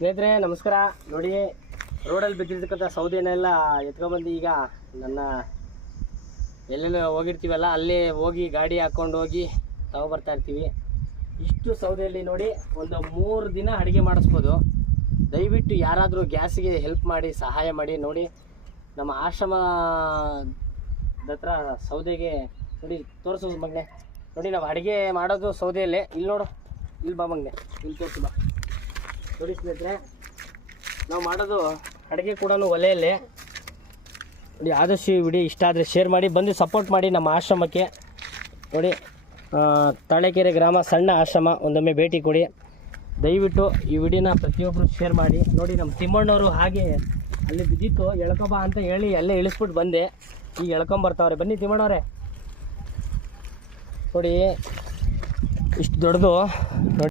ಸ್ನೇಹಿತರೆ ನಮಸ್ಕಾರ. ನೋಡಿ, ರೋಡಲ್ಲಿ ಬಿದ್ದಿರ್ತಕ್ಕಂಥ ಸೌದೆನೆಲ್ಲ ಎತ್ಕೊಂಡ್ಬಂದು ಈಗ ನನ್ನ ಎಲ್ಲೆಲ್ಲ ಹೋಗಿರ್ತೀವಲ್ಲ ಅಲ್ಲೇ ಹೋಗಿ ಗಾಡಿ ಹಾಕ್ಕೊಂಡು ಹೋಗಿ ತಗೊಬರ್ತಾ ಇರ್ತೀವಿ. ಇಷ್ಟು ಸೌದೆಯಲ್ಲಿ ನೋಡಿ ಒಂದು 3 ದಿನ ಅಡುಗೆ ಮಾಡಿಸ್ಬೋದು. ದಯವಿಟ್ಟು ಯಾರಾದರೂ ಗ್ಯಾಸಿಗೆ ಹೆಲ್ಪ್ ಮಾಡಿ, ಸಹಾಯ ಮಾಡಿ. ನೋಡಿ, ನಮ್ಮ ಆಶ್ರಮದ ಹತ್ರ ಸೌದೆಗೆ ನೋಡಿ ತೋರಿಸೋದು ಮಗನೆ. ನೋಡಿ, ನಾವು ಅಡುಗೆ ಮಾಡೋದು ಸೌದೆಯಲ್ಲೇ. ಇಲ್ಲಿ ನೋಡು, ಇಲ್ಲಿ ಬಾ ಮಗನೆ, ಇಲ್ಲಿ ತೋರಿಸು ಬಾ. ನೋಡಿ ಸ್ನೇಹಿತರೆ, ನಾವು ಮಾಡೋದು ಅಡುಗೆ ಕೂಡ ಒಲೆಯಲ್ಲೇ. ನೋಡಿ, ಆದಷ್ಟು ಈ ವಿಡಿಯೋ ಇಷ್ಟ ಆದರೆ ಶೇರ್ ಮಾಡಿ, ಬಂದು ಸಪೋರ್ಟ್ ಮಾಡಿ ನಮ್ಮ ಆಶ್ರಮಕ್ಕೆ. ನೋಡಿ, ತಾಳೆಕೆರೆ ಗ್ರಾಮ ಸಣ್ಣ ಆಶ್ರಮ, ಒಂದೊಮ್ಮೆ ಭೇಟಿ ಕೊಡಿ. ದಯವಿಟ್ಟು ಈ ವಿಡಿಯೋನ ಪ್ರತಿಯೊಬ್ಬರು ಶೇರ್ ಮಾಡಿ. ನೋಡಿ, ನಮ್ಮ ತಿಮ್ಮಣ್ಣವರು ಹಾಗೆ ಅಲ್ಲಿ ಬಿದ್ದಿತ್ತು, ಎಳ್ಕೊಬಾ ಅಂತ ಹೇಳಿ ಅಲ್ಲೇ ಇಳಿಸ್ಬಿಟ್ಟು ಬಂದೆ. ಈಗ ಎಳ್ಕೊಂಬರ್ತಾವ್ರೆ. ಬನ್ನಿ ತಿಮ್ಮಣ್ಣವ್ರೆ. ನೋಡಿ, ಇಷ್ಟು ದೊಡ್ಡದು. ನೋಡಿ,